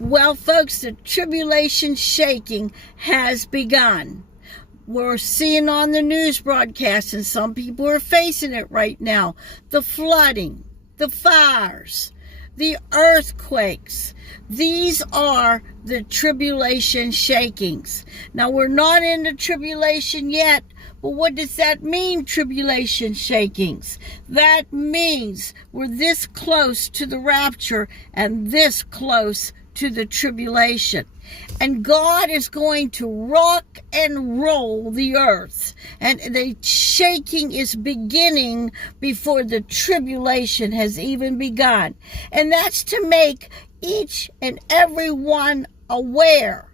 Well, folks, the tribulation shaking has begun. We're seeing on the news broadcasts, and some people are facing it right now, the flooding, the fires, the earthquakes. These are the tribulation shakings. Now, we're not in the tribulation yet, but what does that mean, tribulation shakings? That means we're this close to the rapture and this close to the tribulation. And God is going to rock and roll the earth. And the shaking is beginning before the tribulation has even begun. And that's to make each and every one aware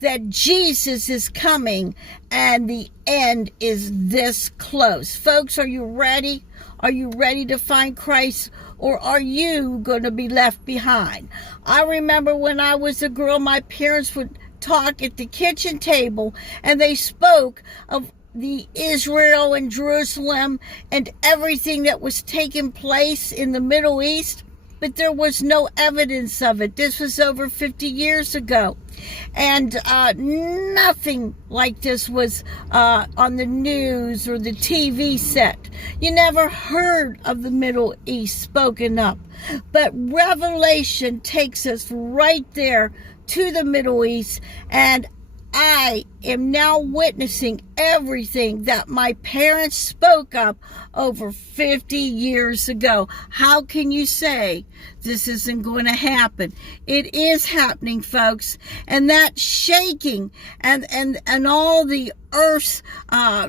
that Jesus is coming and the end is this close. Folks, are you ready? Are you ready to find Christ, or are you going to be left behind? I remember when I was a girl, my parents would talk at the kitchen table, and they spoke of the Israel and Jerusalem and everything that was taking place in the Middle East, but there was no evidence of it. This was over 50 years ago. And nothing like this was on the news or the TV set. You never heard of the Middle East spoken up. But Revelation takes us right there to the Middle East, and I am now witnessing everything that my parents spoke of over 50 years ago. How can you say this isn't going to happen? It is happening, folks. And that shaking and all the earth's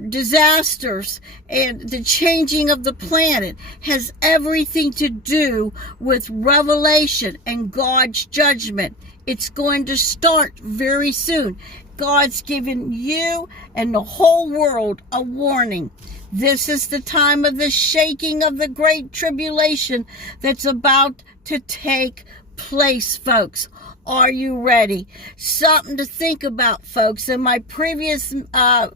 disasters and the changing of the planet has everything to do with Revelation and God's judgment. It's going to start very soon. God's given you and the whole world a warning. This is the time of the shaking of the great tribulation that's about to take place, folks. Are you ready? Something to think about, folks. In my previous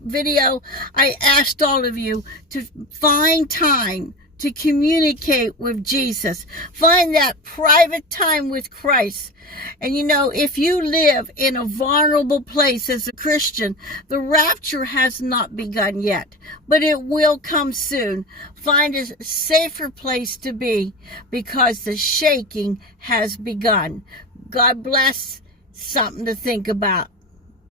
video, I asked all of you to find time to communicate with Jesus. Find that private time with Christ. And you know, if you live in a vulnerable place as a Christian, the rapture has not begun yet, but it will come soon. Find a safer place to be, because the shaking has begun. God bless. Something to think about.